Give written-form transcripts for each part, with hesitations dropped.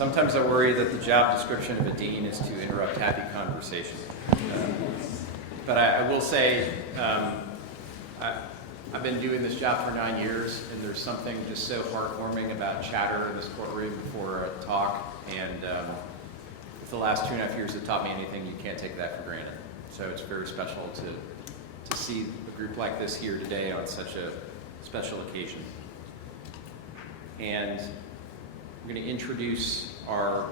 Sometimes I worry that the job description of a dean is to interrupt happy conversation. But I will say, I've been doing this job for 9 years, and there's something just so heartwarming about chatter in this courtroom before a talk. And if the last 2.5 years have taught me anything, you can't take that for granted. So it's very special to see a group like this here today on such a special occasion. And I'm going to introduce our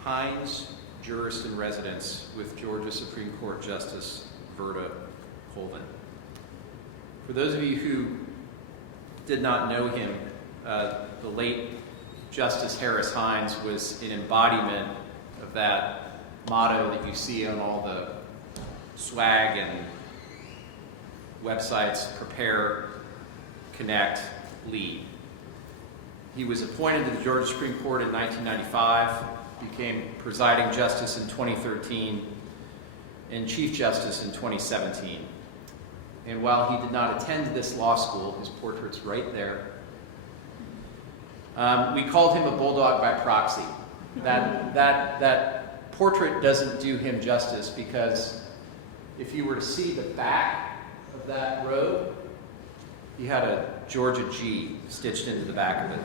Hines Jurist in Residence with Georgia Supreme Court Justice Verda Colvin. For those of you who did not know him, the late Justice Harris Hines was an embodiment of that motto that you see on all the swag and websites: prepare, connect, lead. He was appointed to the Georgia Supreme Court in 1995, became presiding justice in 2013, and Chief Justice in 2017. And while he did not attend this law school, his portrait's right there, we called him a bulldog by proxy. That portrait doesn't do him justice, because if you were to see the back of that robe, he had a Georgia G stitched into the back of it.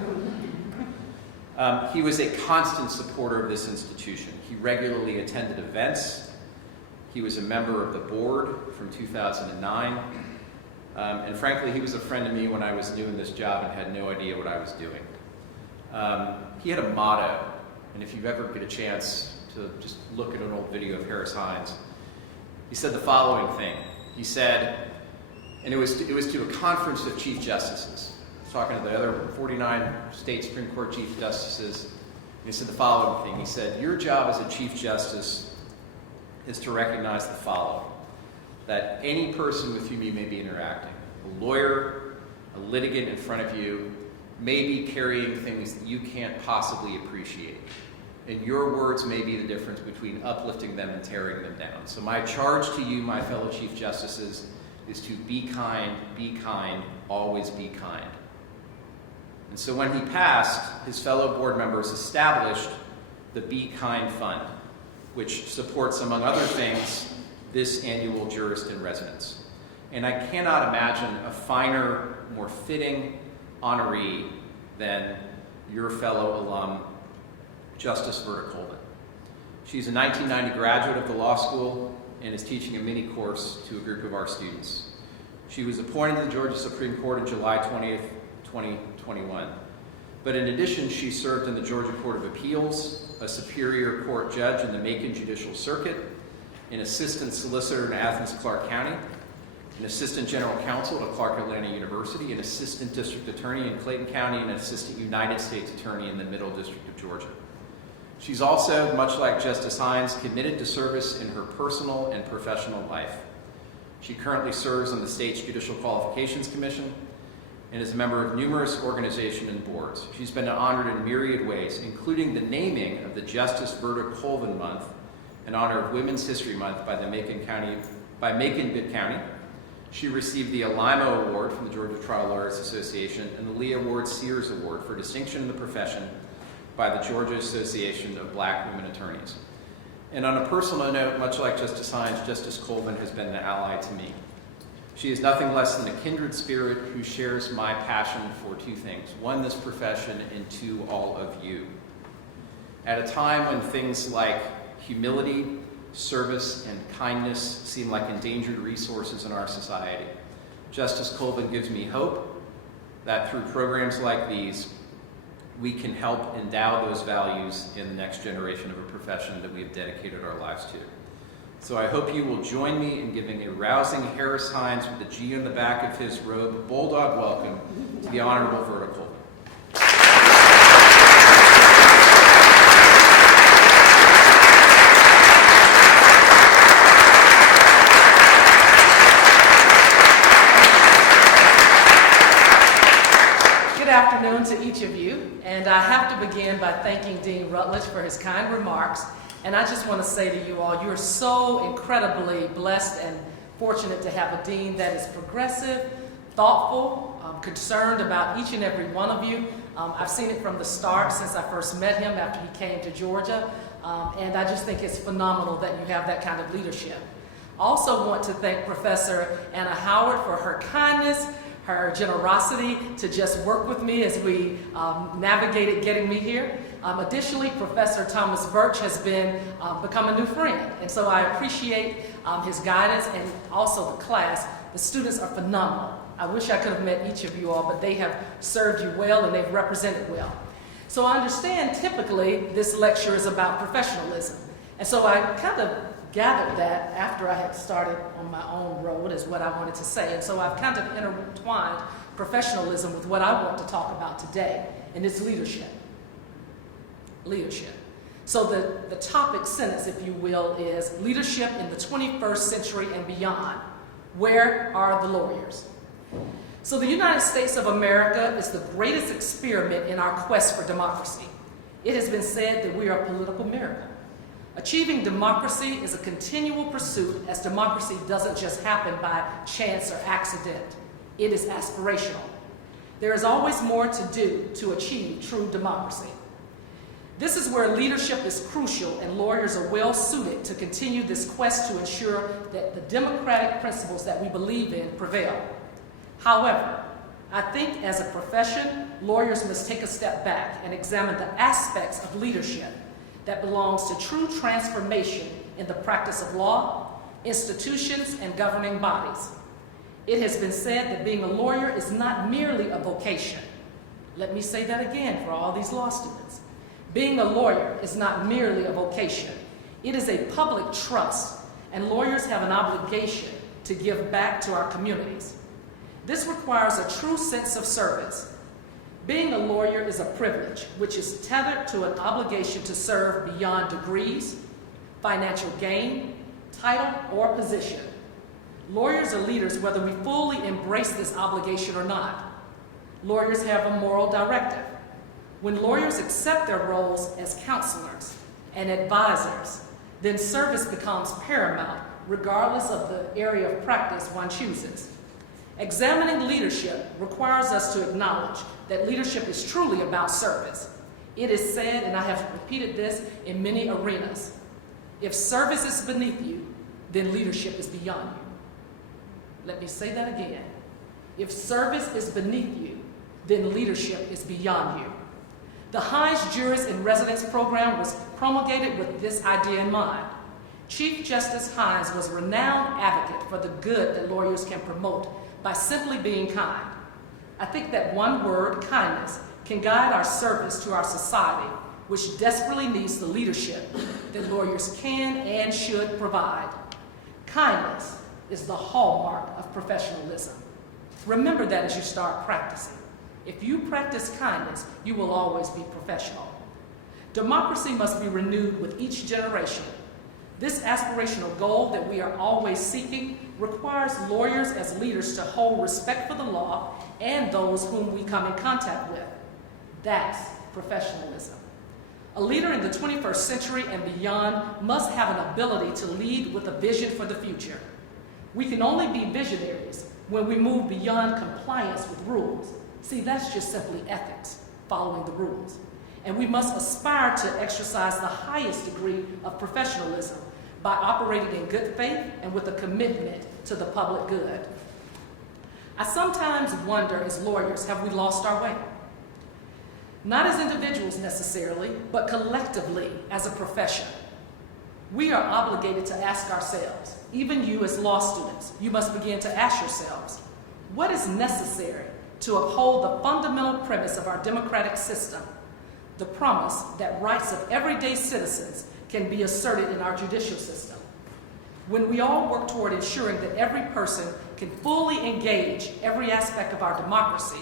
He was a constant supporter of this institution. He regularly attended events. He was a member of the board from 2009. And frankly, he was a friend to me when I was new in this job and had no idea what I was doing. He had a motto, and if you ever get a chance to just look at an old video of Harris Hines, he said the following thing. He said, and it was to a conference of Chief Justices, talking to the other 49 state Supreme Court Chief Justices, and he said the following thing. He said, your job as a Chief Justice is to recognize the following: that any person with whom you may be interacting, a lawyer, a litigant in front of you, may be carrying things that you can't possibly appreciate. And your words may be the difference between uplifting them and tearing them down. So my charge to you, my fellow Chief Justices, is to be kind, always be kind. And so when he passed, his fellow board members established the Be Kind Fund, which supports, among other things, this annual Jurist in Residence. And I cannot imagine a finer, more fitting honoree than your fellow alum, Justice Verda Colvin. She's a 1990 graduate of the law school and is teaching a mini course to a group of our students. She was appointed to the Georgia Supreme Court on July 20th, 2021. But in addition, she served in the Georgia Court of Appeals, a Superior Court judge in the Macon Judicial Circuit, an assistant solicitor in Athens, Clarke County, an assistant general counsel at Clark Atlanta University, an assistant district attorney in Clayton County, and an assistant United States attorney in the Middle District of Georgia. She's also, much like Justice Hines, committed to service in her personal and professional life. She currently serves on the state's Judicial Qualifications Commission and is a member of numerous organizations and boards. She's been honored in myriad ways, including the naming of the Justice Verda Colvin Month in honor of Women's History Month by Macon-Bibb County. She received the Alimo Award from the Georgia Trial Lawyers Association and the Lee Award Sears Award for distinction in the profession by the Georgia Association of Black Women Attorneys. And on a personal note, much like Justice Hines, Justice Colvin has been an ally to me. She is nothing less than a kindred spirit who shares my passion for two things: one, this profession, and two, all of you. At a time when things like humility, service, and kindness seem like endangered resources in our society, Justice Colvin gives me hope that through programs like these, we can help endow those values in the next generation of a profession that we have dedicated our lives to. So I hope you will join me in giving a rousing Harris Hines with the G on the back of his robe a bulldog welcome to the Honorable Verda Colvin. Good afternoon to each of you, and I have to begin by thanking Dean Rutledge for his kind remarks. And I just want to say to you all, you're so incredibly blessed and fortunate to have a dean that is progressive, thoughtful, concerned about each and every one of you. I've seen it from the start since I first met him after he came to Georgia, and I just think it's phenomenal that you have that kind of leadership. I also want to thank Professor Anna Howard for her kindness, her generosity to just work with me as we navigated getting me here. Additionally, Professor Thomas Birch has become a new friend, and so I appreciate his guidance and also the class. The students are phenomenal. I wish I could have met each of you all, but they have served you well and they've represented well. So I understand typically this lecture is about professionalism, and so I kind of gathered that after I had started on my own road is what I wanted to say. And so I've kind of intertwined professionalism with what I want to talk about today, and it's leadership. Leadership. So the topic sentence, if you will, is leadership in the 21st century and beyond. Where are the lawyers? So the United States of America is the greatest experiment in our quest for democracy. It has been said that we are a political miracle. Achieving democracy is a continual pursuit, as democracy doesn't just happen by chance or accident. It is aspirational. There is always more to do to achieve true democracy. This is where leadership is crucial, and lawyers are well suited to continue this quest to ensure that the democratic principles that we believe in prevail. However, I think as a profession, lawyers must take a step back and examine the aspects of leadership that belongs to true transformation in the practice of law, institutions, and governing bodies. It has been said that being a lawyer is not merely a vocation. Let me say that again for all these law students. Being a lawyer is not merely a vocation. It is a public trust, and lawyers have an obligation to give back to our communities. This requires a true sense of service. Being a lawyer is a privilege, which is tethered to an obligation to serve beyond degrees, financial gain, title, or position. Lawyers are leaders whether we fully embrace this obligation or not. Lawyers have a moral directive. When lawyers accept their roles as counselors and advisors, then service becomes paramount, regardless of the area of practice one chooses. Examining leadership requires us to acknowledge that leadership is truly about service. It is said, and I have repeated this in many arenas, if service is beneath you, then leadership is beyond you. Let me say that again. If service is beneath you, then leadership is beyond you. The Hines Jurist in Residence program was promulgated with this idea in mind. Chief Justice Hines was a renowned advocate for the good that lawyers can promote by simply being kind. I think that one word, kindness, can guide our service to our society, which desperately needs the leadership that lawyers can and should provide. Kindness is the hallmark of professionalism. Remember that as you start practicing. If you practice kindness, you will always be professional. Democracy must be renewed with each generation. This aspirational goal that we are always seeking requires lawyers as leaders to hold respect for the law and those whom we come in contact with. That's professionalism. A leader in the 21st century and beyond must have an ability to lead with a vision for the future. We can only be visionaries when we move beyond compliance with rules. See, that's just simply ethics, following the rules. And we must aspire to exercise the highest degree of professionalism by operating in good faith and with a commitment to the public good. I sometimes wonder, as lawyers, have we lost our way? Not as individuals necessarily, but collectively as a profession. We are obligated to ask ourselves, even you as law students, you must begin to ask yourselves, what is necessary to uphold the fundamental premise of our democratic system, the promise that rights of everyday citizens can be asserted in our judicial system? When we all work toward ensuring that every person can fully engage every aspect of our democracy,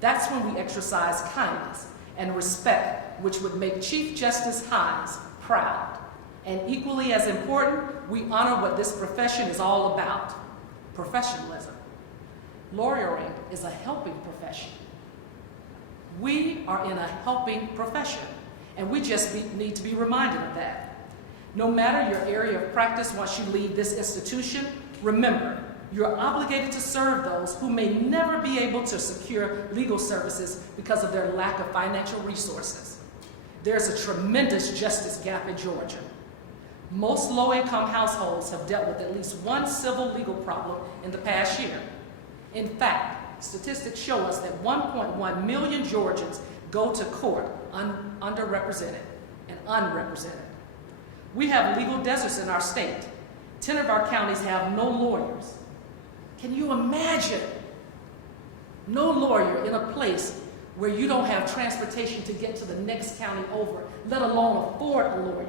that's when we exercise kindness and respect, which would make Chief Justice Hines proud. And equally as important, we honor what this profession is all about, professionalism. Lawyering is a helping profession. We are in a helping profession, and we just need to be reminded of that. No matter your area of practice once you leave this institution, remember, You're obligated to serve those who may never be able to secure legal services because of their lack of financial resources. There's a tremendous justice gap in Georgia. Most low-income households have dealt with at least one civil legal problem in the past year. In fact, statistics show us that 1.1 million Georgians go to court underrepresented and unrepresented. We have legal deserts in our state. 10 of our counties have no lawyers. Can you imagine? No lawyer in a place where you don't have transportation to get to the next county over, let alone afford a lawyer.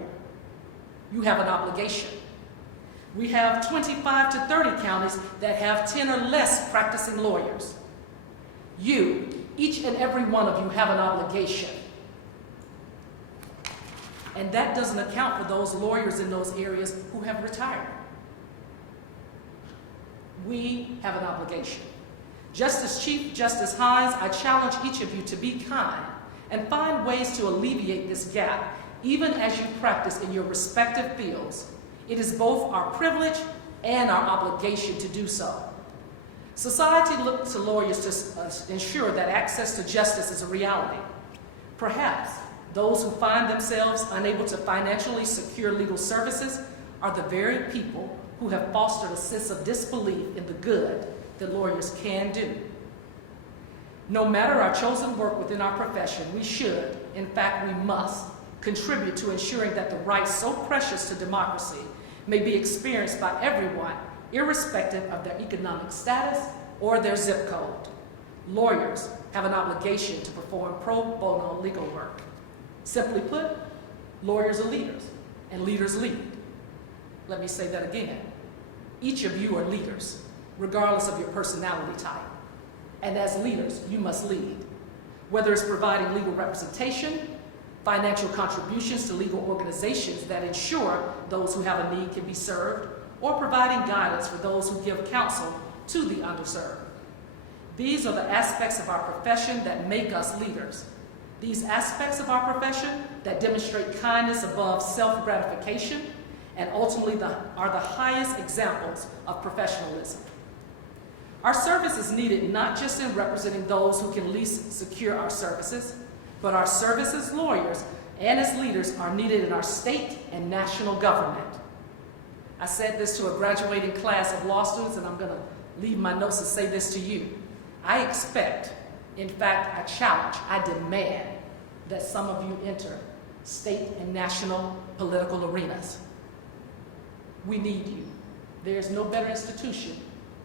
You have an obligation. We have 25 to 30 counties that have 10 or less practicing lawyers. You, each and every one of you, have an obligation. And that doesn't account for those lawyers in those areas who have retired. We have an obligation. Just as Chief Justice Hines, I challenge each of you to be kind and find ways to alleviate this gap, even as you practice in your respective fields. It is both our privilege and our obligation to do so. Society looks to lawyers to ensure that access to justice is a reality. Perhaps those who find themselves unable to financially secure legal services are the very people who have fostered a sense of disbelief in the good that lawyers can do. No matter our chosen work within our profession, we should, in fact we must, contribute to ensuring that the rights so precious to democracy may be experienced by everyone, irrespective of their economic status or their zip code. Lawyers have an obligation to perform pro bono legal work. Simply put, lawyers are leaders, and leaders lead. Let me say that again. Each of you are leaders, regardless of your personality type. And as leaders, you must lead. Whether it's providing legal representation, financial contributions to legal organizations that ensure those who have a need can be served, or providing guidance for those who give counsel to the underserved. These are the aspects of our profession that make us leaders. These aspects of our profession that demonstrate kindness above self-gratification and ultimately are the highest examples of professionalism. Our service is needed not just in representing those who can least secure our services, but our service as lawyers and as leaders are needed in our state and national government. I said this to a graduating class of law students, and I'm going to leave my notes and say this to you. I expect, in fact, I challenge, I demand that some of you enter state and national political arenas. We need you. There's no better institution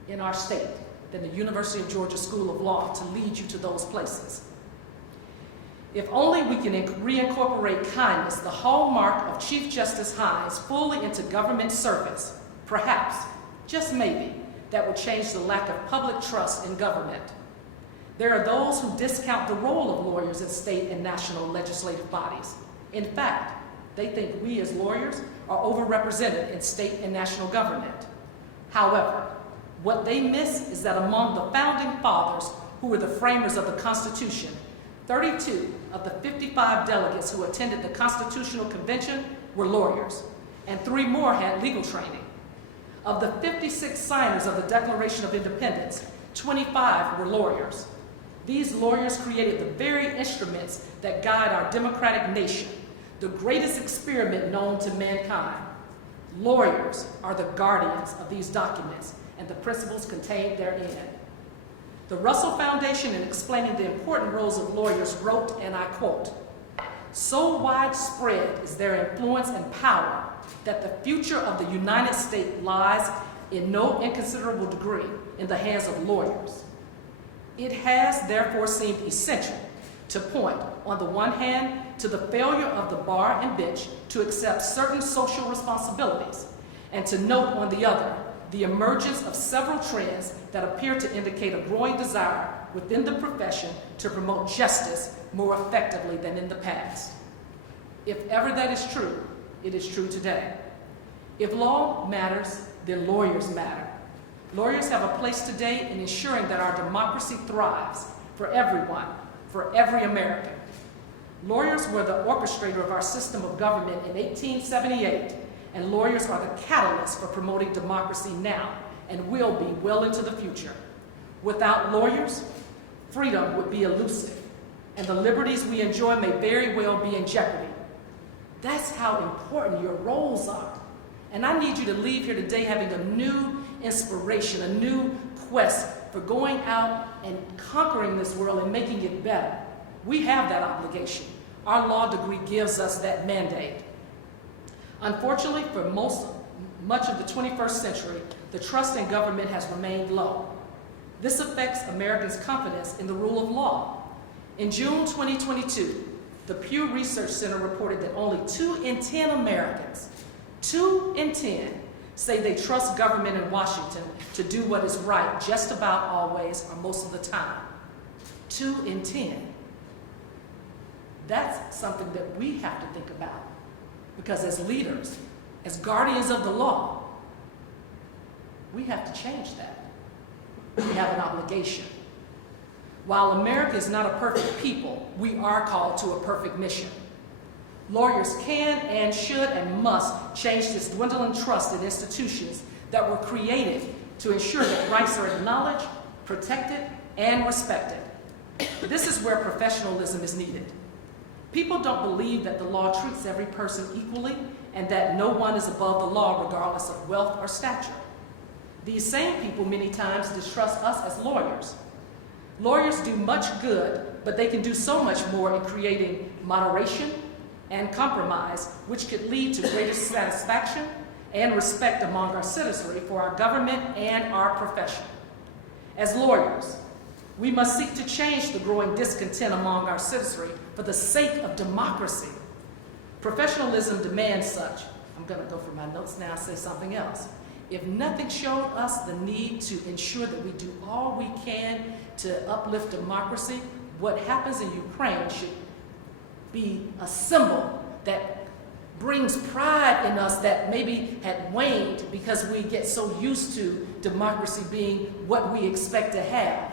in our state than the University of Georgia School of Law to lead you to those places. If only we can reincorporate kindness, the hallmark of Chief Justice Hines, fully into government service, perhaps, just maybe, that would change the lack of public trust in government. There are those who discount the role of lawyers in state and national legislative bodies. In fact, they think we as lawyers are overrepresented in state and national government. However, what they miss is that among the founding fathers who were the framers of the Constitution, 32 of the 55 delegates who attended the Constitutional Convention were lawyers, and 3 more had legal training. Of the 56 signers of the Declaration of Independence, 25 were lawyers. These lawyers created the very instruments that guide our democratic nation, the greatest experiment known to mankind. Lawyers are the guardians of these documents and the principles contained therein. The Russell Foundation, in explaining the important roles of lawyers, wrote, and I quote, "So widespread is their influence and power that the future of the United States lies in no inconsiderable degree in the hands of lawyers. It has therefore seemed essential to point, on the one hand, to the failure of the bar and bench to accept certain social responsibilities, and to note, on the other, the emergence of several trends that appear to indicate a growing desire within the profession to promote justice more effectively than in the past. If ever that is true, it is true today. If law matters, then lawyers matter. Lawyers have a place today in ensuring that our democracy thrives for everyone, for every American. Lawyers were the orchestrator of our system of government in 1878, and lawyers are the catalyst for promoting democracy now and will be well into the future. Without lawyers, freedom would be elusive, and the liberties we enjoy may very well be in jeopardy. That's how important your roles are. And I need you to leave here today having a new inspiration, a new quest for going out and conquering this world and making it better. We have that obligation. Our law degree gives us that mandate. Unfortunately, for much of the 21st century, the trust in government has remained low. This affects Americans' confidence in the rule of law. In June 2022, the Pew Research Center reported that only 2 in 10 Americans, 2 in 10, say they trust government in Washington to do what is right just about always or most of the time. 2 in 10. That's something that we have to think about, because as leaders, as guardians of the law, we have to change that. We have an obligation. While America is not a perfect people, we are called to a perfect mission. Lawyers can and should and must change this dwindling trust in institutions that were created to ensure that rights are acknowledged, protected, and respected. This is where professionalism is needed. People don't believe that the law treats every person equally and that no one is above the law regardless of wealth or stature. These same people many times distrust us as lawyers. Lawyers do much good, but they can do so much more in creating moderation and compromise, which could lead to greater satisfaction and respect among our citizenry for our government and our profession. As lawyers, we must seek to change the growing discontent among our citizenry for the sake of democracy. Professionalism demands such. I'm going to go for my notes now and say something else. If nothing showed us the need to ensure that we do all we can to uplift democracy, what happens in Ukraine should be a symbol that brings pride in us that maybe had waned because we get so used to democracy being what we expect to have.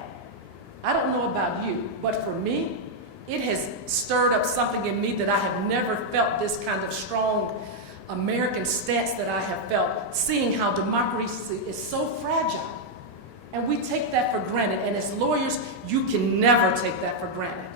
I don't know about you, but for me, it has stirred up something in me that I have never felt this kind of strong American stance that I have felt, seeing how democracy is so fragile. And we take that for granted. And as lawyers, you can never take that for granted.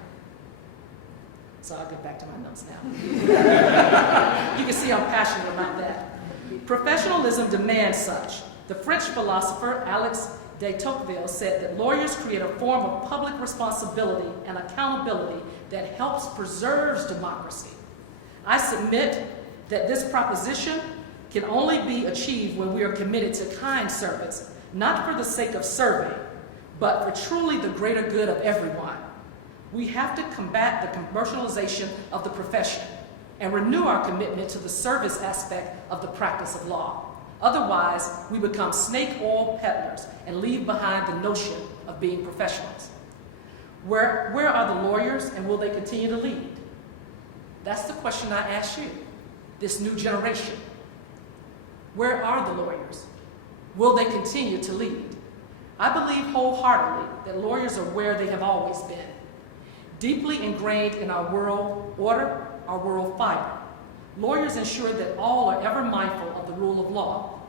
So I'll get back to my notes now. You can see I'm passionate about that. Professionalism demands such. The French philosopher Alex de Tocqueville said that lawyers create a form of public responsibility and accountability that helps preserve democracy. I submit that this proposition can only be achieved when we are committed to kind service, not for the sake of serving, but for truly the greater good of everyone. We have to combat the commercialization of the profession and renew our commitment to the service aspect of the practice of law. Otherwise, we become snake oil peddlers and leave behind the notion of being professionals. Where are the lawyers, and will they continue to lead? That's the question I ask you, this new generation. Where are the lawyers? Will they continue to lead? I believe wholeheartedly that lawyers are where they have always been, deeply ingrained in our world order, our world fiber. Lawyers ensure that all are ever mindful of the rule of law.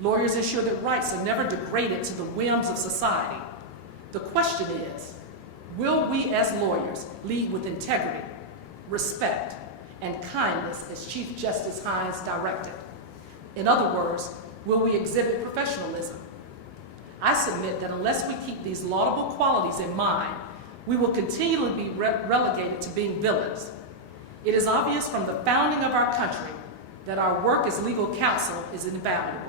Lawyers ensure that rights are never degraded to the whims of society. The question is, will we as lawyers lead with integrity, respect, and kindness as Chief Justice Hines directed? In other words, will we exhibit professionalism? I submit that unless we keep these laudable qualities in mind, we will continually be relegated to being villains. It is obvious from the founding of our country that our work as legal counsel is invaluable.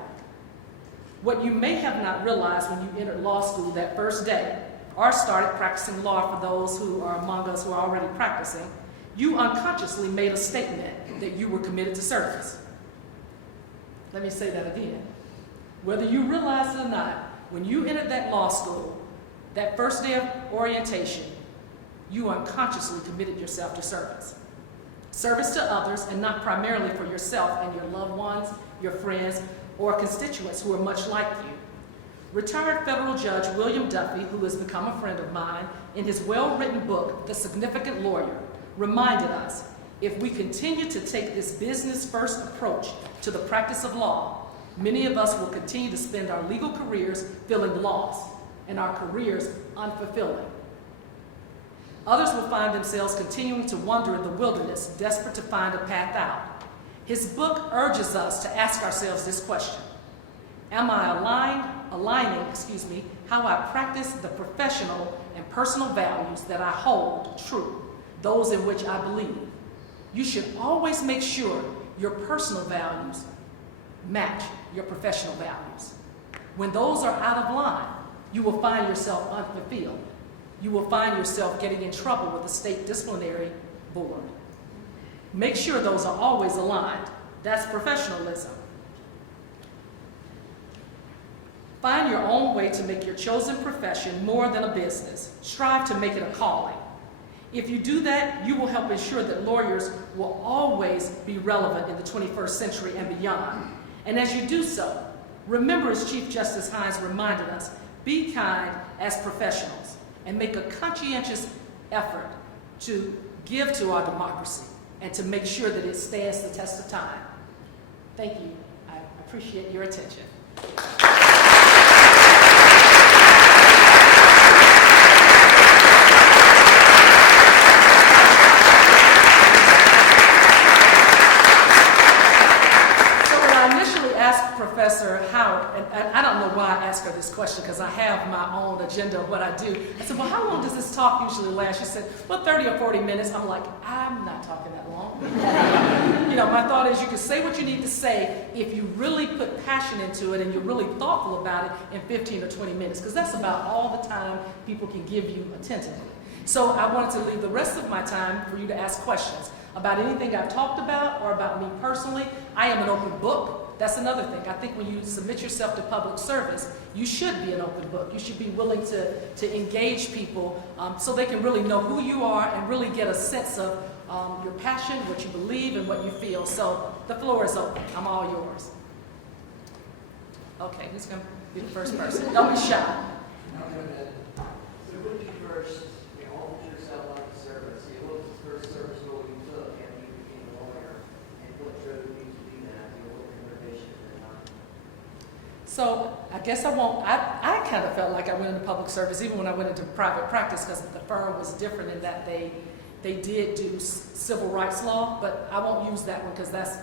What you may have not realized when you entered law school that first day, or started practicing law for those who are among us who are already practicing, you unconsciously made a statement that you were committed to service. Let me say that again. Whether you realize it or not, when you entered that law school, that first day of orientation, you unconsciously committed yourself to service. Service to others, and not primarily for yourself and your loved ones, your friends, or constituents who are much like you. Retired federal judge William Duffy, who has become a friend of mine, in his well-written book, The Significant Lawyer, reminded us, if we continue to take this business-first approach to the practice of law, Many of us will continue to spend our legal careers feeling lost and our careers unfulfilling. Others will find themselves continuing to wander in the wilderness, desperate to find a path out. His book urges us to ask ourselves this question: am I aligning how I practice the professional and personal values that I hold true, those in which I believe? You should always make sure your personal values match your professional values. When those are out of line, you will find yourself unfulfilled. You will find yourself getting in trouble with the state disciplinary board. Make sure those are always aligned. That's professionalism. Find your own way to make your chosen profession more than a business. Strive to make it a calling. If you do that, you will help ensure that lawyers will always be relevant in the 21st century and beyond. And as you do so, remember, as Chief Justice Hines reminded us, be kind as professionals and make a conscientious effort to give to our democracy and to make sure that it stands the test of time. Thank you. I appreciate your attention. Professor Howard, and I don't know why I asked her this question because I have my own agenda of what I do. I said, well, how long does this talk usually last? She said, well, 30 or 40 minutes. I'm like, I'm not talking that long. You know, my thought is you can say what you need to say if you really put passion into it and you're really thoughtful about it in 15 or 20 minutes, because that's about all the time people can give you attentively. So I wanted to leave the rest of my time for you to ask questions about anything I've talked about or about me personally. I am an open book. That's another thing. I think when you submit yourself to public service, you should be an open book. You should be willing to engage people so they can really know who you are and really get a sense of your passion, what you believe, and what you feel. So the floor is open. I'm all yours. Okay, who's going to be the first person? Don't be shy. So when you first offered yourself out of service, what was the first service role you took after you became a lawyer, and what drove you to do that? What were your motivations at the time? So I guess I kind of felt like I went into public service even when I went into private practice, because the firm was different in that they did do civil rights law, but I won't use that one because that's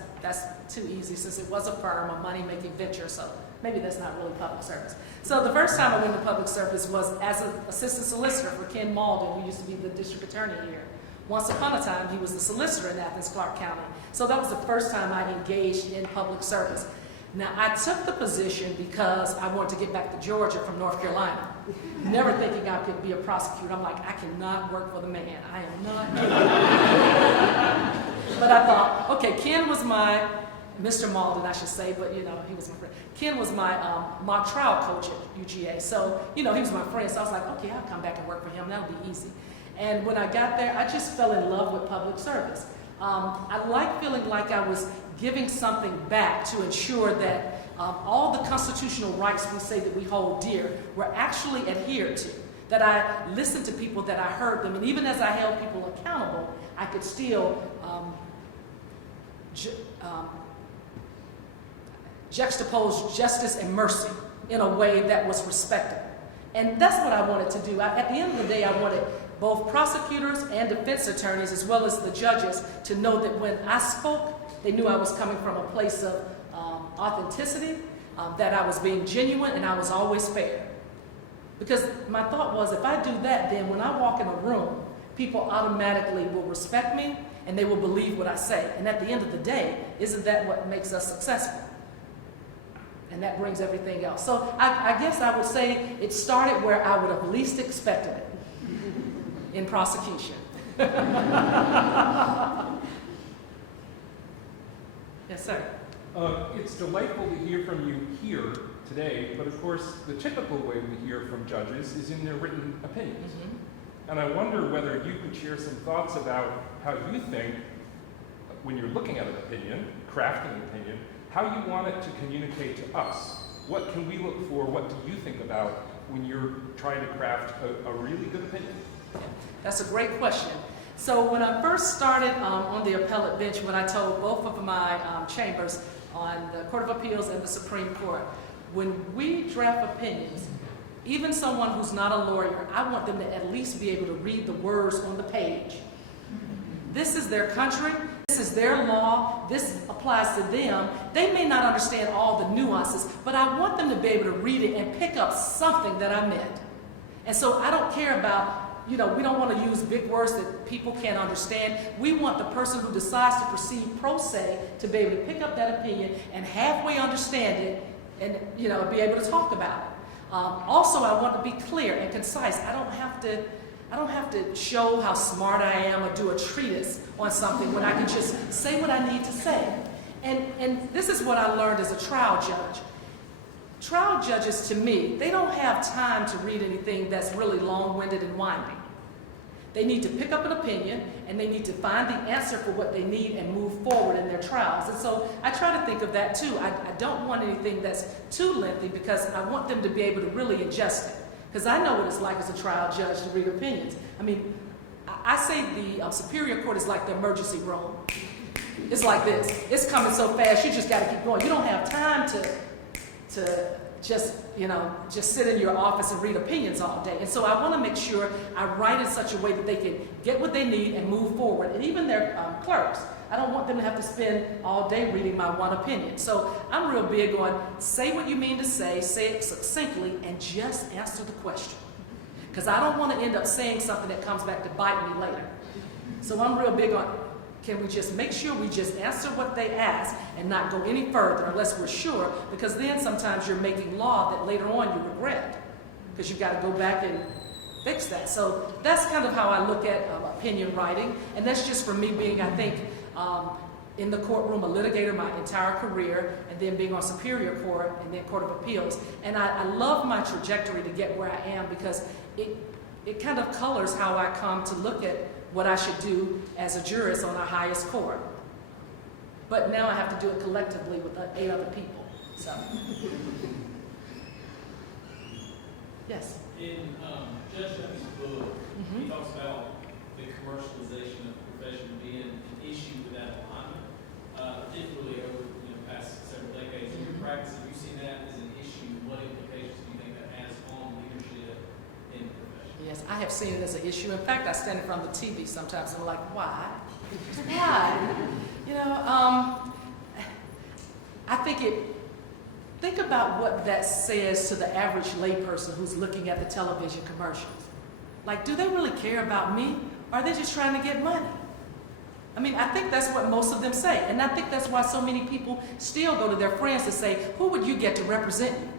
too easy since it was a firm, a money-making venture, so maybe that's not really public service. So the first time I went to public service was as an assistant solicitor for Ken Malden, who used to be the district attorney here. Once upon a time, he was the solicitor in Athens, Clarke County. So that was the first time I engaged in public service. Now, I took the position because I wanted to get back to Georgia from North Carolina, never thinking I could be a prosecutor. I'm like, I cannot work for the man. I am not doing it. But I thought, okay, Ken was my, Mr. Malden, I should say, but, you know, he was my friend. Ken was my mock trial coach at UGA. So, you know, he was my friend. So I was like, okay, I'll come back and work for him. That'll be easy. And when I got there, I just fell in love with public service. I like feeling like I was giving something back to ensure that all the constitutional rights we say that we hold dear were actually adhered to, that I listened to people, that I heard them, and even as I held people accountable, I could still juxtapose justice and mercy in a way that was respectable. And that's what I wanted to do. At the end of the day, I wanted both prosecutors and defense attorneys, as well as the judges, to know that when I spoke, they knew I was coming from a place of authenticity, that I was being genuine, and I was always fair. Because my thought was, if I do that, then when I walk in a room, people automatically will respect me, and they will believe what I say. And at the end of the day, isn't that what makes us successful? And that brings everything else. So I guess I would say it started where I would have least expected it, in prosecution. Yes, sir. It's delightful to hear from you here today, but of course the typical way we hear from judges is in their written opinions. Mm-hmm. And I wonder whether you could share some thoughts about how you think, when you're looking at an opinion, crafting an opinion, how you want it to communicate to us. What can we look for? What do you think about when you're trying to craft a really good opinion? That's a great question. So when I first started on the appellate bench, when I told both of my chambers, on the Court of Appeals and the Supreme Court. When we draft opinions, even someone who's not a lawyer, I want them to at least be able to read the words on the page. This is their country, this is their law, this applies to them. They may not understand all the nuances, but I want them to be able to read it and pick up something that I meant. And so I don't care about, we don't want to use big words that people can't understand. We want the person who decides to proceed pro se to be able to pick up that opinion and halfway understand it and, be able to talk about it. Also, I want to be clear and concise. I don't have to show how smart I am or do a treatise on something when I can just say what I need to say. And this is what I learned as a trial judge. Trial judges, to me, they don't have time to read anything that's really long-winded and winding. They need to pick up an opinion, and they need to find the answer for what they need and move forward in their trials. And so I try to think of that too. I don't want anything that's too lengthy because I want them to be able to really ingest it. Because I know what it's like as a trial judge to read opinions. I mean, I say the Superior Court is like the emergency room. It's like this. It's coming so fast, you just got to keep going. You don't have time to just sit in your office and read opinions all day. And so I want to make sure I write in such a way that they can get what they need and move forward. And even their clerks, I don't want them to have to spend all day reading my one opinion. So I'm real big on say what you mean to say it succinctly, and just answer the question. Because I don't want to end up saying something that comes back to bite me later. So I'm real big on, can we just make sure we just answer what they ask and not go any further unless we're sure, because then sometimes you're making law that later on you regret because you've got to go back and fix that. So that's kind of how I look at opinion writing, and that's just for me being, I think, in the courtroom, a litigator my entire career, and then being on Superior Court and then Court of Appeals. And I love my trajectory to get where I am because it kind of colors how I come to look at what I should do as a jurist on our highest court. But now I have to do it collectively with 8 other people. So, yes? In Judge Duffy's book, he talks about the commercialization of the profession being an issue without alignment, particularly over the past several decades. In your practice, have you seen that as an issue? What implications do you think that has on leadership in the profession? Yes, I have seen it as an issue. In fact, I stand in front of the TV sometimes and I'm like, why? Why? Think about what that says to the average layperson who's looking at the television commercials. Like, do they really care about me? Or are they just trying to get money? I mean, I think that's what most of them say. And I think that's why so many people still go to their friends to say, who would you get to represent you?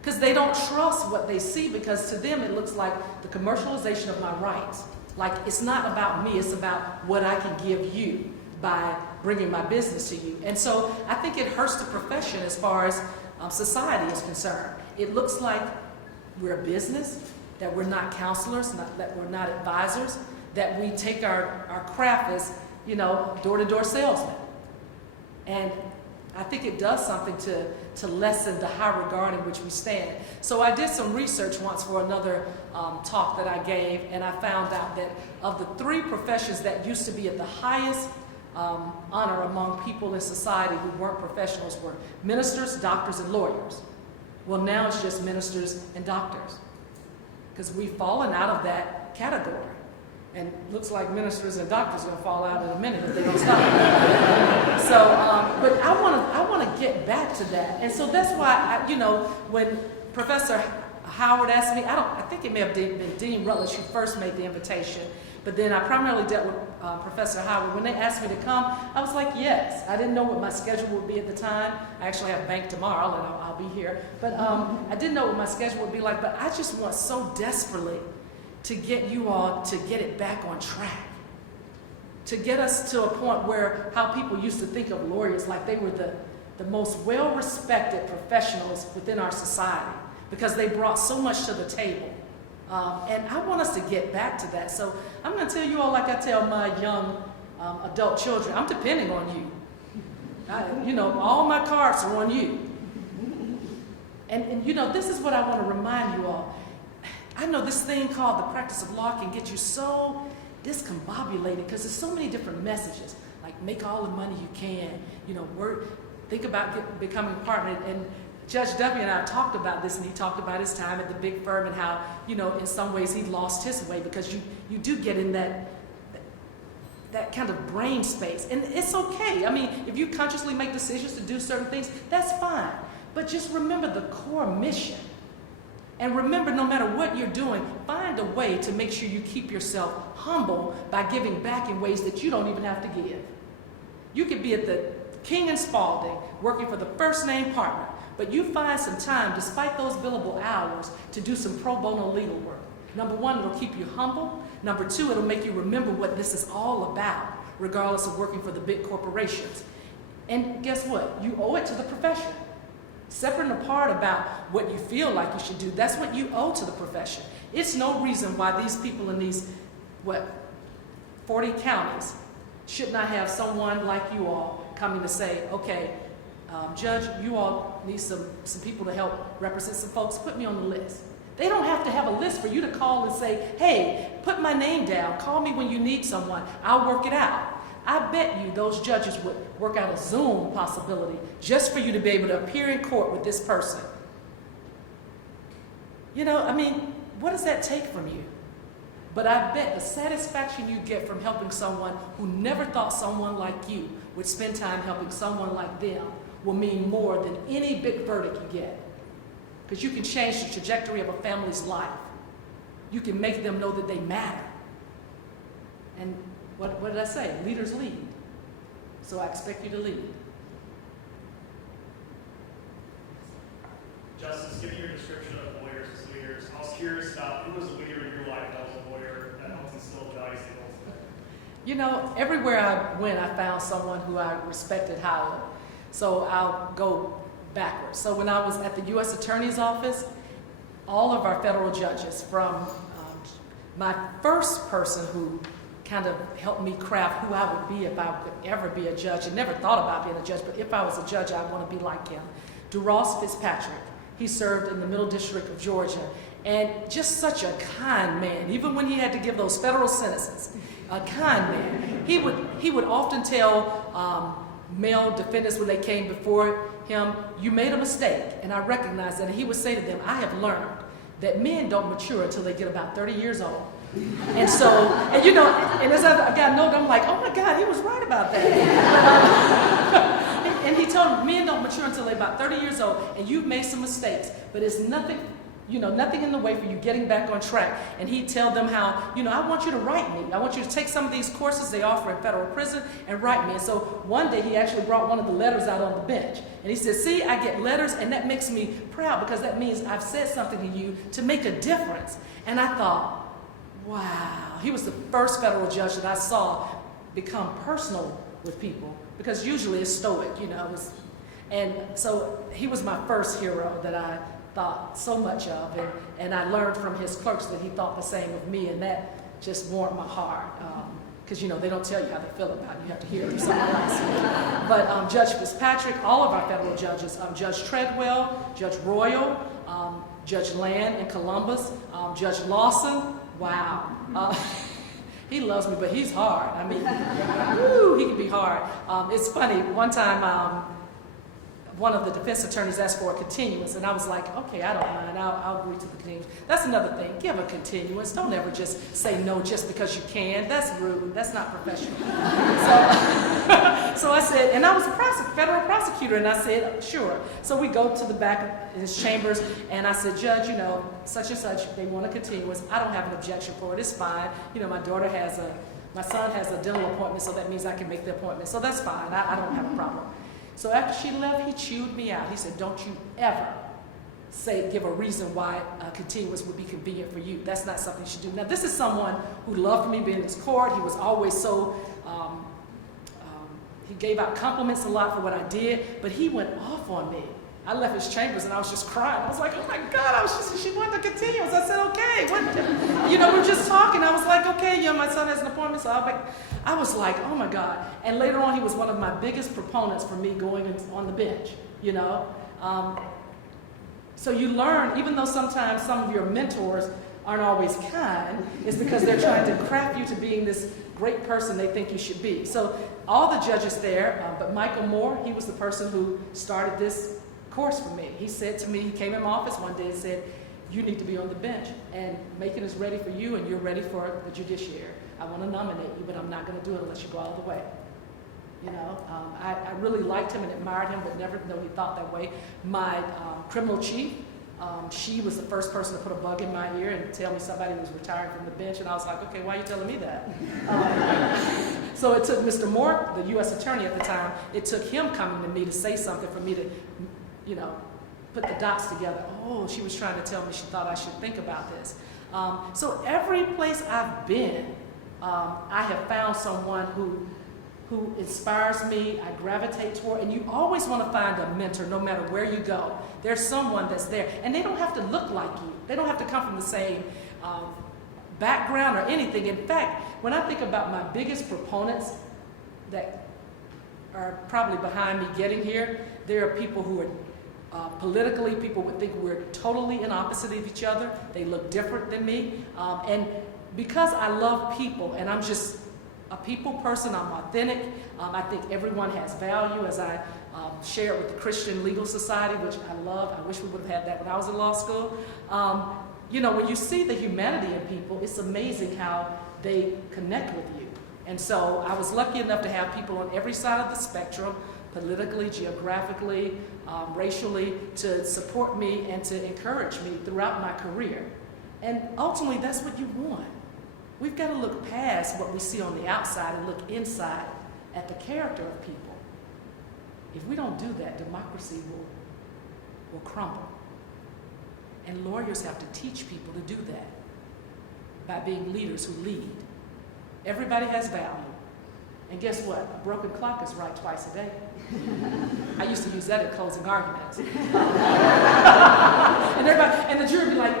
Because they don't trust what they see, because to them it looks like the commercialization of my rights. Like, it's not about me, it's about what I can give you by bringing my business to you. And so I think it hurts the profession as far as society is concerned. It looks like we're a business, that we're not counselors, that we're not advisors, that we take our craft as, door-to-door salesmen. And I think it does something to lessen the high regard in which we stand. So I did some research once for another talk that I gave, and I found out that of the 3 professions that used to be at the highest honor among people in society who weren't professionals were ministers, doctors, and lawyers. Well, now it's just ministers and doctors, because we've fallen out of that category. And looks like ministers and doctors are going to fall out in a minute if they don't stop. So, but I want to get back to that. And so that's why, when Professor Howard asked me, I think it may have been Dean Rutledge who first made the invitation, but then I primarily dealt with Professor Howard. When they asked me to come, I was like, yes. I didn't know what my schedule would be at the time. I actually have bank tomorrow, and I'll be here. But I didn't know what my schedule would be like, but I just want so desperately to get you all to get it back on track, to get us to a point where how people used to think of lawyers like they were the most well-respected professionals within our society because they brought so much to the table. And I want us to get back to that. So I'm going to tell you all, like I tell my young adult children, I'm depending on you. All my cards are on you. And this is what I want to remind you all. I know this thing called the practice of law can get you so discombobulated because there's so many different messages, like make all the money you can, think about becoming a partner. And Judge W and I talked about this, and he talked about his time at the big firm and how, you know, in some ways he lost his way, because you do get in that kind of brain space. And it's okay. I mean, if you consciously make decisions to do certain things, that's fine. But just remember the core mission. And remember, no matter what you're doing, find a way to make sure you keep yourself humble by giving back in ways that you don't even have to give. You could be at the King and Spalding working for the first name partner, but you find some time, despite those billable hours, to do some pro bono legal work. Number one, it'll keep you humble. Number two, it'll make you remember what this is all about, regardless of working for the big corporations. And guess what? You owe it to the profession. Separate and apart about what you feel like you should do, that's what you owe to the profession. It's no reason why these people in these, 40 counties should not have someone like you all coming to say, okay, Judge, you all need some people to help represent some folks, put me on the list. They don't have to have a list for you to call and say, hey, put my name down, call me when you need someone, I'll work it out. I bet you those judges would work out a Zoom possibility just for you to be able to appear in court with this person. You know, I mean, what does that take from you? But I bet the satisfaction you get from helping someone who never thought someone like you would spend time helping someone like them will mean more than any big verdict you get. Because you can change the trajectory of a family's life. You can make them know that they matter. And what did I say? Leaders lead. So I expect you to lead. Justice, given your description of lawyers as leaders, I was curious about who was a leader in your life that was a lawyer that helped instill the values they hold today. You know, everywhere I went, I found someone who I respected highly. So I'll go backwards. So when I was at the U.S. Attorney's Office, all of our federal judges, from my first person who kind of helped me craft who I would be if I could ever be a judge, and never thought about being a judge, but if I was a judge, I'd want to be like him. DeRoss Fitzpatrick. He served in the Middle District of Georgia, and just such a kind man, even when he had to give those federal sentences, a kind man. He would often tell male defendants when they came before him, you made a mistake, and I recognize that. And he would say to them, I have learned that men don't mature until they get about 30 years old. And so, and you know, and as I got older, I'm like, oh my God, he was right about that. And he told them, men don't mature until they're about 30 years old, and you've made some mistakes, but it's nothing, you know, nothing in the way for you getting back on track. And he'd tell them how, you know, I want you to write me. I want you to take some of these courses they offer in federal prison and write me. And so one day he actually brought one of the letters out on the bench. And he said, see, I get letters, and that makes me proud, because that means I've said something to you to make a difference. And I thought, wow, he was the first federal judge that I saw become personal with people, because usually it's stoic, you know. And so he was my first hero that I thought so much of, and I learned from his clerks that he thought the same of me, and that just warmed my heart, because you know, they don't tell you how they feel about you, you have to hear it from someone else. But Judge Fitzpatrick, all of our federal judges, Judge Treadwell, Judge Royal, Judge Land in Columbus, Judge Lawson, wow. He loves me, but he's hard. I mean, woo, he can be hard. It's funny, one time one of the defense attorneys asked for a continuance, and I was like, okay, I don't mind, I'll agree to the continuance. That's another thing, give a continuance. Don't ever just say no just because you can. That's rude, that's not professional. So I said, and I was a federal prosecutor, and I said, sure. So we go to the back of his chambers, and I said, Judge, you know, such and such, they want a continuance. I don't have an objection for it, it's fine. You know, my son has a dental appointment, so that means I can make the appointment. So that's fine, I don't have a problem. So after she left, he chewed me out. He said, don't you ever give a reason why a continuance would be convenient for you. That's not something you should do. Now, this is someone who loved me being in his court. He was always so, he gave out compliments a lot for what I did, but he went off on me. I left his chambers and I was just crying. I was like, oh my God, she wanted to continuance. I said, okay. You know, we're just talking. I was like, okay, you know, my son has an appointment. So I was like, oh my God. And later on, he was one of my biggest proponents for me going on the bench, you know. So you learn, even though sometimes some of your mentors aren't always kind, it's because they're trying to craft you to being this great person they think you should be. So all the judges there, but Michael Moore, he was the person who started this course for me. He said to me, he came in my office one day and said, you need to be on the bench, and Macon is ready for you, and you're ready for the judiciary. I want to nominate you, but I'm not going to do it unless you go all the way. You know, I really liked him and admired him, but never know he thought that way. My criminal chief, she was the first person to put a bug in my ear and tell me somebody was retiring from the bench, and I was like, okay, why are you telling me that? So it took Mr. Moore, the U.S. attorney at the time, it took him coming to me to say something for me to, you know, put the dots together. Oh, she was trying to tell me she thought I should think about this. So every place I've been, I have found someone who inspires me, I gravitate toward, and you always want to find a mentor no matter where you go. There's someone that's there, and they don't have to look like you. They don't have to come from the same background or anything. In fact, when I think about my biggest proponents that are probably behind me getting here, there are people who are politically, people would think we're totally in opposite of each other. They look different than me. And because I love people, and I'm just a people person, I'm authentic. I think everyone has value, as I shared with the Christian Legal Society, which I love. I wish we would have had that when I was in law school. You know, when you see the humanity in people, it's amazing how they connect with you. And so I was lucky enough to have people on every side of the spectrum, politically, geographically, racially, to support me and to encourage me throughout my career. And ultimately, that's what you want. We've got to look past what we see on the outside and look inside at the character of people. If we don't do that, democracy will crumble. And lawyers have to teach people to do that by being leaders who lead. Everybody has value. And guess what? A broken clock is right twice a day. I used to use that in closing arguments. And the jury would be like,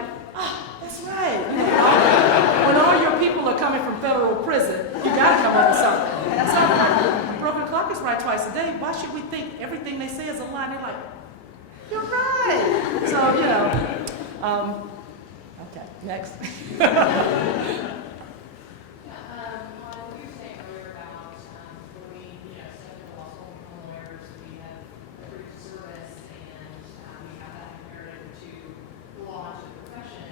that's right. You know, when all your people are coming from federal prison, you got to come up with something. So, a broken clock is right twice a day. Why should we think everything they say is a lie? And they're like, you're right. So, you know, okay, next.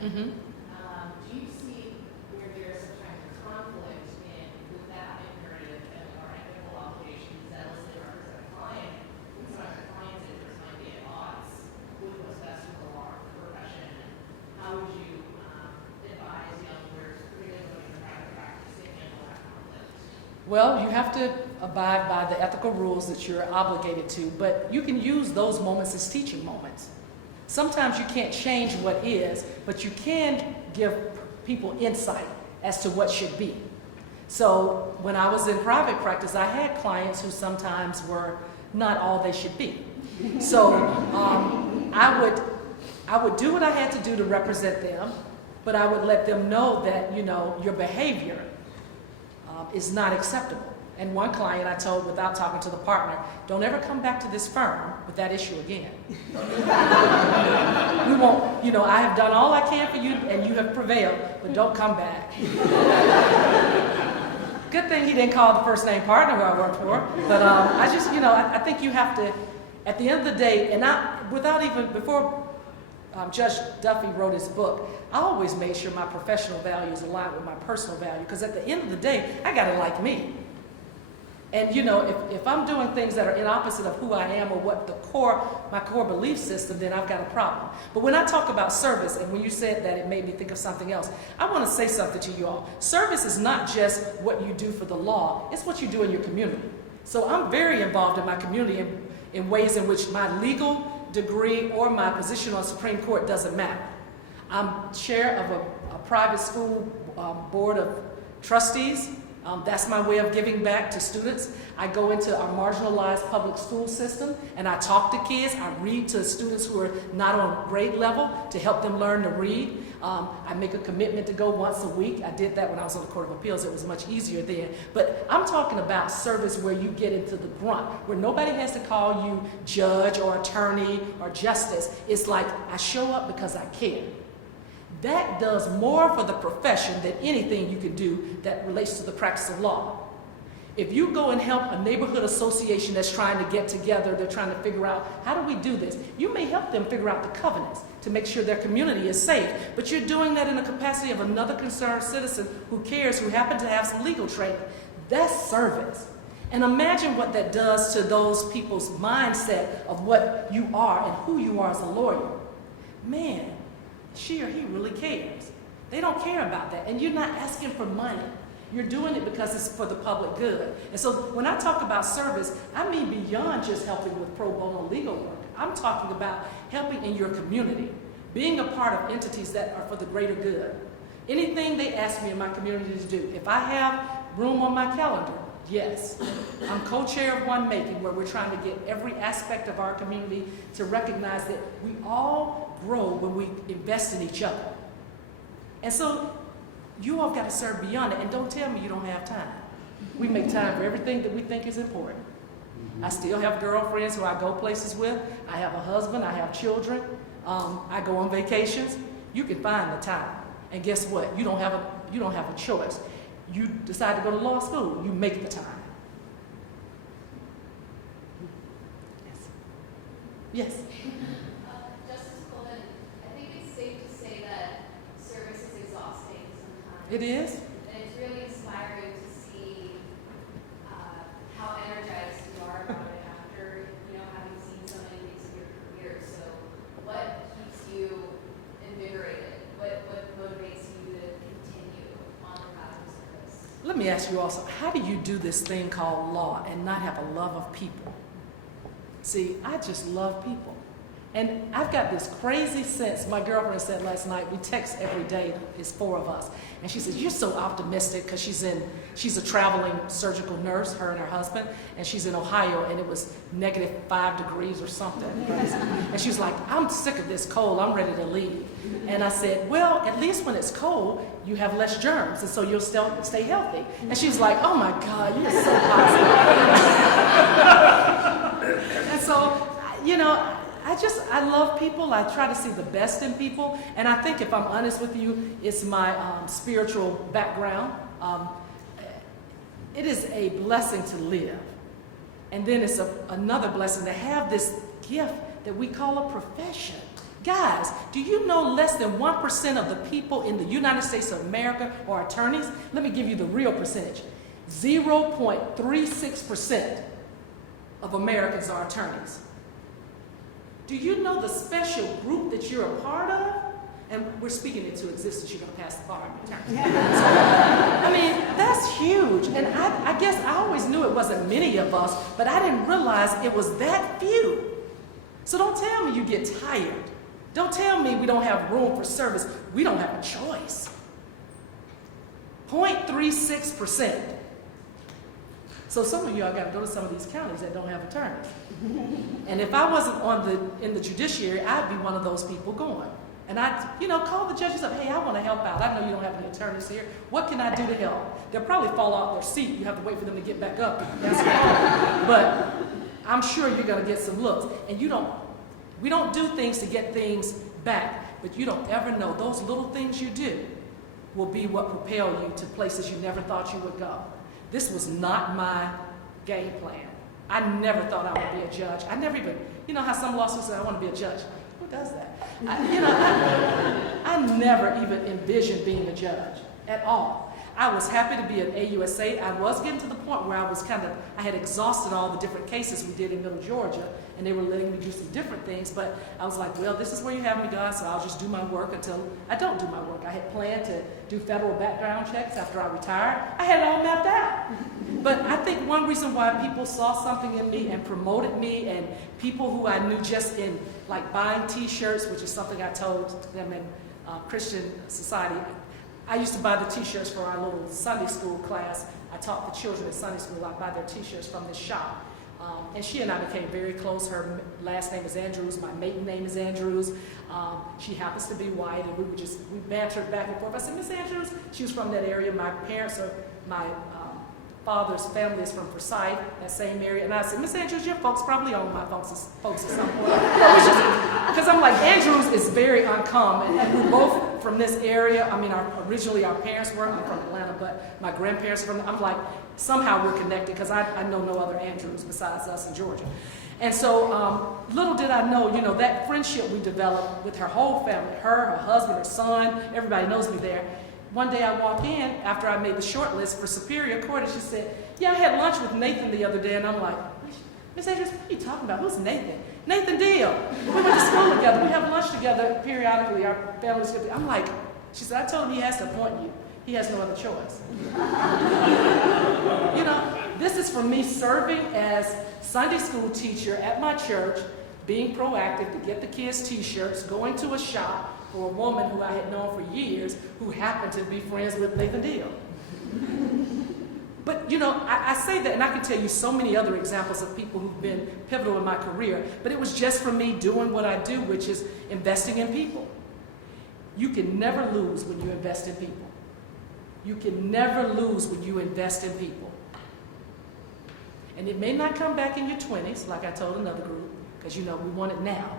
Mm-hmm. Do you see where there's some kind of conflict with that imperative and our ethical obligations that let's say represent a client, when sometimes the client's interests might be at odds with what's best for the law profession? How would you advise young lawyers, particularly in the private practice, to handle that conflict? Well, you have to abide by the ethical rules that you're obligated to, but you can use those moments as teaching moments. Sometimes you can't change what is, but you can give people insight as to what should be. So when I was in private practice, I had clients who sometimes were not all they should be. So I would do what I had to do to represent them, but I would let them know that, you know, your behavior is not acceptable. And one client I told, without talking to the partner, don't ever come back to this firm with that issue again. We won't, you know, I have done all I can for you and you have prevailed, but don't come back. Good thing he didn't call the first name partner who I worked for. But I just, you know, I think you have to, at the end of the day, and before Judge Duffy wrote his book, I always made sure my professional values aligned with my personal value, because at the end of the day, I got to like me. And you know, if I'm doing things that are in opposite of who I am or what my core belief system, then I've got a problem. But when I talk about service, and when you said that, it made me think of something else. I want to say something to you all. Service is not just what you do for the law, it's what you do in your community. So I'm very involved in my community in ways in which my legal degree or my position on Supreme Court doesn't matter. I'm chair of a private school board of trustees. That's my way of giving back to students. I go into our marginalized public school system and I talk to kids. I read to students who are not on grade level to help them learn to read. I make a commitment to go once a week. I did that when I was on the Court of Appeals. It was much easier then. But I'm talking about service where you get into the grunt, where nobody has to call you judge or attorney or justice. It's like I show up because I care. That does more for the profession than anything you can do that relates to the practice of law. If you go and help a neighborhood association that's trying to get together, they're trying to figure out, how do we do this? You may help them figure out the covenants to make sure their community is safe, but you're doing that in the capacity of another concerned citizen who cares, who happens to have some legal training. That's service. And imagine what that does to those people's mindset of what you are and who you are as a lawyer. Man, she or he really cares. They don't care about that. And you're not asking for money. You're doing it because it's for the public good. And so when I talk about service, I mean beyond just helping with pro bono legal work. I'm talking about helping in your community, being a part of entities that are for the greater good. Anything they ask me in my community to do, if I have room on my calendar, yes. I'm co-chair of One Making, where we're trying to get every aspect of our community to recognize that we all grow when we invest in each other. And so you all got to serve beyond it, and don't tell me you don't have time. We make time for everything that we think is important. I still have girlfriends who I go places with. I have a husband. I have children. I go on vacations. You can find the time. And guess what? You don't have a choice. You decide to go to law school, you make the time. Yes. Justice Colvin, I think it's safe to say that service is exhausting sometimes. It is. And it's really inspiring to see how energized you are about it after, having seen so many things in your career. So what keeps you invigorated? What motivates you to continue on the path of service? Let me ask you also, how do you do this thing called law and not have a love of people? See, I just love people. And I've got this crazy sense. My girlfriend said last night, we text every day, it's 4 of us. And she says, you're so optimistic, because she's a traveling surgical nurse, her and her husband, and she's in Ohio, and it was -5 degrees or something. And she's like, I'm sick of this cold, I'm ready to leave. And I said, well, at least when it's cold, you have less germs, and so you'll still stay healthy. And she's like, oh my God, you're so positive. And so, I love people. I try to see the best in people. And I think, if I'm honest with you, it's my spiritual background. It is a blessing to live. And then it's another blessing to have this gift that we call a profession. Guys, do you know less than 1% of the people in the United States of America are attorneys? Let me give you the real percentage. 0.36% of Americans are attorneys. Do you know the special group that you're a part of? And we're speaking into existence. You're going to pass the bar. I mean, that's huge. And I guess I always knew it wasn't many of us, but I didn't realize it was that few. So don't tell me you get tired. Don't tell me we don't have room for service. We don't have a choice. 0.36%. So some of y'all got to go to some of these counties that don't have attorneys. And if I wasn't in the judiciary, I'd be one of those people going. And I'd, call the judges up, hey, I want to help out. I know you don't have any attorneys here. What can I do to help? They'll probably fall off their seat. You have to wait for them to get back up. But I'm sure you're going to get some looks. And we don't do things to get things back, but you don't ever know. Those little things you do will be what propel you to places you never thought you would go. This was not my game plan. I never thought I would be a judge. I never even, how some lawsuits say, I want to be a judge. Who does that? I never even envisioned being a judge at all. I was happy to be at AUSA. I was getting to the point where I had exhausted all the different cases we did in Middle Georgia, and they were letting me do some different things, but I was like, well, this is where you have me, God, so I'll just do my work until I don't do my work. I had planned to do federal background checks after I retired. I had it all mapped out. But I think one reason why people saw something in me and promoted me, and people who I knew just in like buying t-shirts, which is something I told them in Christian society. I used to buy the t-shirts for our little Sunday school class. I taught the children in Sunday school. I buy their t-shirts from this shop. And she and I became very close. Her last name is Andrews. My maiden name is Andrews. She happens to be white, and we bantered back and forth. I said, Miss Andrews, she was from that area. My father's family is from Forsyth, that same area. And I said, Miss Andrews, your folks probably own my folks at some point. Because I'm like, Andrews is very uncommon, and we're both from this area. I mean, originally our parents were. I'm from Atlanta, but my grandparents were from. I'm like, somehow we're connected because I know no other Andrews besides us in Georgia. And so little did I know, you know, that friendship we developed with her whole family, her husband, her son, everybody knows me there. One day I walk in after I made the short list for Superior Court, and she said, yeah, I had lunch with Nathan the other day. And I'm like, Miss Andrews, what are you talking about? Who's Nathan? Nathan Deal. We went to school together. We have lunch together periodically. Our families get. I'm like, she said, I told him he has to appoint you. He has no other choice. You know, this is for me serving as Sunday school teacher at my church, being proactive to get the kids T-shirts, going to a shop for a woman who I had known for years who happened to be friends with Nathan Deal. But, you know, I say that, and I can tell you so many other examples of people who've been pivotal in my career, but it was just for me doing what I do, which is investing in people. You can never lose when you invest in people. You can never lose when you invest in people. And it may not come back in your 20s, like I told another group, because, you know, we want it now.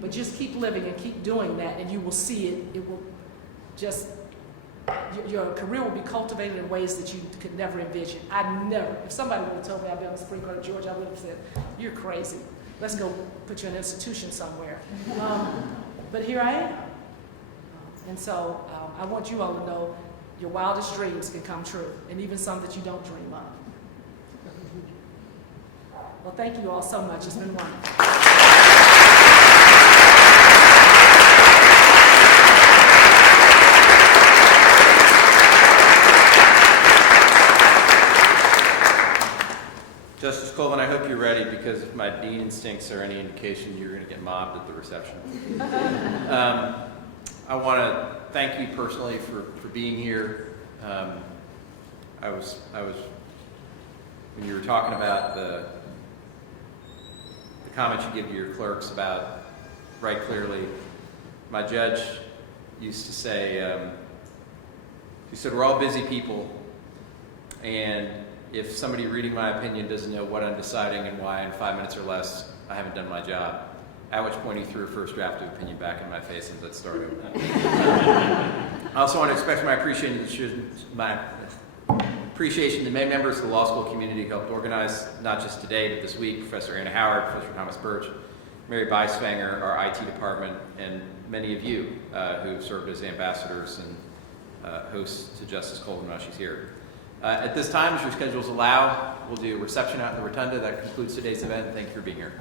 But just keep living and keep doing that, and you will see it. It will just... Your career will be cultivated in ways that you could never envision. If somebody would have told me I'd be on the Supreme Court of Georgia, I would have said, you're crazy. Let's go put you in an institution somewhere. But here I am. And so I want you all to know your wildest dreams can come true, and even some that you don't dream of. Well, thank you all so much. It's been wonderful. Justice Colvin, I hope you're ready, because if my dean instincts are any indication, you're going to get mobbed at the reception. I want to thank you personally for being here. I was when you were talking about the comments you give to your clerks about write clearly. My judge used to say, she said, we're all busy people, and if somebody reading my opinion doesn't know what I'm deciding and why in 5 minutes or less, I haven't done my job. At which point he threw a first draft of opinion back in my face and let's start over. I also want to express my appreciation to many members of the law school community who helped organize, not just today, but this week, Professor Anna Howard, Professor Thomas Birch, Mary Beisfanger, our IT department, and many of you who have served as ambassadors and hosts to Justice Colvin while she's here. At this time, as your schedules allow, we'll do a reception out in the rotunda. That concludes today's event. Thank you for being here.